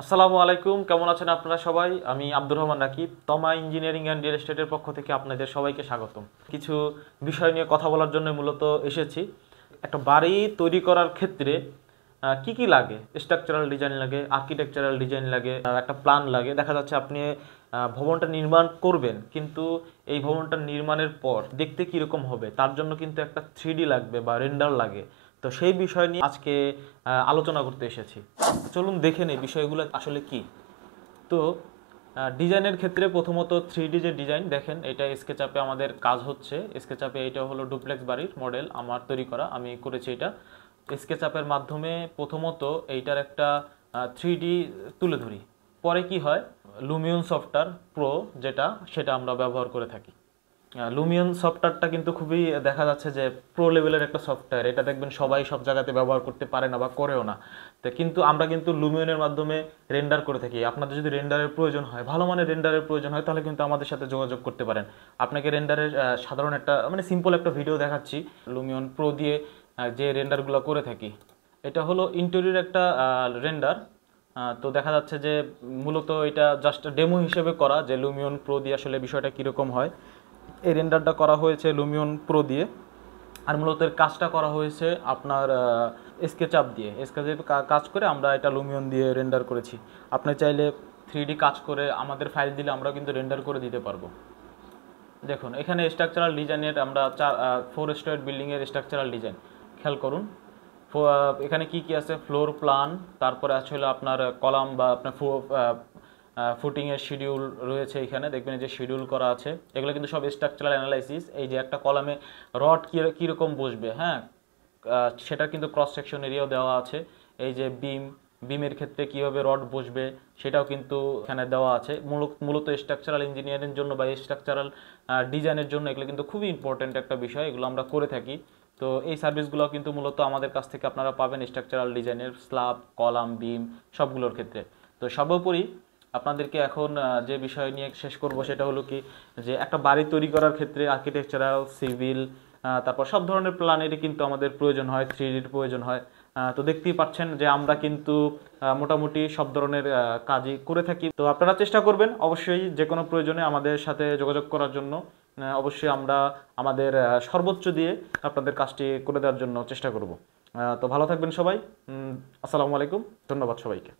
আসসালামু আলাইকুম, কেমন আছেন আপনারা সবাই? আমি আব্দুর রহমান রাকিব, তমা ইঞ্জিনিয়ারিং অ্যান্ড রিয়েল এস্টেটের পক্ষ থেকে আপনাদের সবাইকে স্বাগতম। কিছু বিষয় নিয়ে কথা বলার জন্য মূলত এসেছি। একটা বাড়ি তৈরি করার ক্ষেত্রে কি কি লাগে? স্ট্রাকচারাল ডিজাইন লাগে, আর্কিটেকচারাল ডিজাইন লাগে, একটা প্ল্যান লাগে। দেখা যাচ্ছে আপনি ভবনটা নির্মাণ করবেন, কিন্তু এই ভবনটা নির্মাণের পর দেখতে কীরকম হবে তার জন্য কিন্তু একটা 3D লাগবে বা রেন্ডার লাগে। তো সেই বিষয় নিয়ে আজকে আলোচনা করতে এসেছি। চলুন দেখে নেই বিষয়গুলো আসলে কি। তো ডিজাইনের ক্ষেত্রে প্রথমত 3D যে ডিজাইন দেখেন, এটা স্কেচআপে আমাদের কাজ হচ্ছে। স্কেচআপে এটা হলো ডুপ্লেক্স বাড়ির মডেল আমার তৈরি করা, আমি করেছি এটা স্কেচআপের মাধ্যমে। প্রথমত এইটার একটা 3D তুলে ধরি, পরে কি হয় লুমিয়ন সফটওয়্যার প্রো সেটা আমরা ব্যবহার করে থাকি। লুমিয়ন সফটওয়্যারটা কিন্তু খুবই দেখা যাচ্ছে যে প্রো লেভেলের একটা সফটওয়্যার। এটা দেখবেন সবাই সব জায়গাতে ব্যবহার করতে পারে না বা করেও না। তো কিন্তু আমরা কিন্তু লুমিয়নের মাধ্যমে রেন্ডার করে থাকি। আপনাদের যদি রেন্ডারের প্রয়োজন হয়, ভালো মানের রেন্ডারের প্রয়োজন হয়, তাহলে কিন্তু আমাদের সাথে যোগাযোগ করতে পারেন। আপনাকে রেন্ডারের সাধারণ একটা সিম্পল একটা ভিডিও দেখাচ্ছি লুমিয়ন প্রো দিয়ে যে রেন্ডারগুলো করে থাকি। এটা হলো ইন্টেরিয়র একটা রেন্ডার। তো দেখা যাচ্ছে যে মূলত এটা জাস্ট ডেমো হিসেবে করা, যে লুমিয়ন প্রো দিয়ে আসলে বিষয়টা কীরকম হয়। এই রেন্ডারটা করা হয়েছে লুমিয়ন প্রো দিয়ে, আর মূলত এর কাজটা করা হয়েছে আপনার স্কেচআপ দিয়ে। স্কেচআপ কাজ করে আমরা এটা লুমিয়ন দিয়ে রেন্ডার করেছি। আপনি চাইলে 3D কাজ করে আমাদের ফাইল দিলে আমরা কিন্তু রেন্ডার করে দিতে পারবো। দেখুন এখানে স্ট্রাকচারাল ডিজাইনের আমরা 4 স্টোরি বিল্ডিংয়ের স্ট্রাকচারাল ডিজাইন খেয়াল করুন। এখানে কি কি আছে, ফ্লোর প্ল্যান, তারপরে আছে হলো আপনার কলাম বা আপনার ফুটিংয়ের শিডিউল রয়েছে। এখানে দেখবেন যে শিডিউল করা আছে, এগুলো কিন্তু সব স্ট্রাকচারাল অ্যানালাইসিস। এই যে একটা কলামে রড কীরকম বসবে, হ্যাঁ, সেটা কিন্তু ক্রস সেকশন এরিয়াও দেওয়া আছে। এই যে বিমের ক্ষেত্রে কীভাবে রড বসবে সেটাও কিন্তু এখানে দেওয়া আছে। মূলত স্ট্রাকচারাল ইঞ্জিনিয়ারিংয়ের জন্য বা স্ট্রাকচারাল ডিজাইনের জন্য এগুলো কিন্তু খুবই ইম্পর্ট্যান্ট একটা বিষয়, এগুলো আমরা করে থাকি। তো এই সার্ভিসগুলো কিন্তু মূলত আমাদের কাছ থেকে আপনারা পাবেন স্ট্রাকচারাল ডিজাইনের স্ল্যাব, কলাম, বিম সবগুলোর ক্ষেত্রে। তো সর্বোপরি আপনাদেরকে এখন যে বিষয় নিয়ে শেষ করব সেটা হলো কি, যে একটা বাড়ি তৈরি করার ক্ষেত্রে আর্কিটেকচারাল, সিভিল, তারপর সব ধরনের প্ল্যানেরই কিন্তু আমাদের প্রয়োজন হয়, 3Dর প্রয়োজন হয়। তো দেখতেই পাচ্ছেন যে আমরা কিন্তু মোটামুটি সব ধরনের কাজই করে থাকি। তো আপনারা চেষ্টা করবেন অবশ্যই যে কোনো প্রয়োজনে আমাদের সাথে যোগাযোগ করার জন্য। অবশ্যই আমরা আমাদের সর্বোচ্চ দিয়ে আপনাদের কাজটি করে দেওয়ার জন্য চেষ্টা করব। তো ভালো থাকবেন সবাই। আসসালামু আলাইকুম, ধন্যবাদ সবাইকে।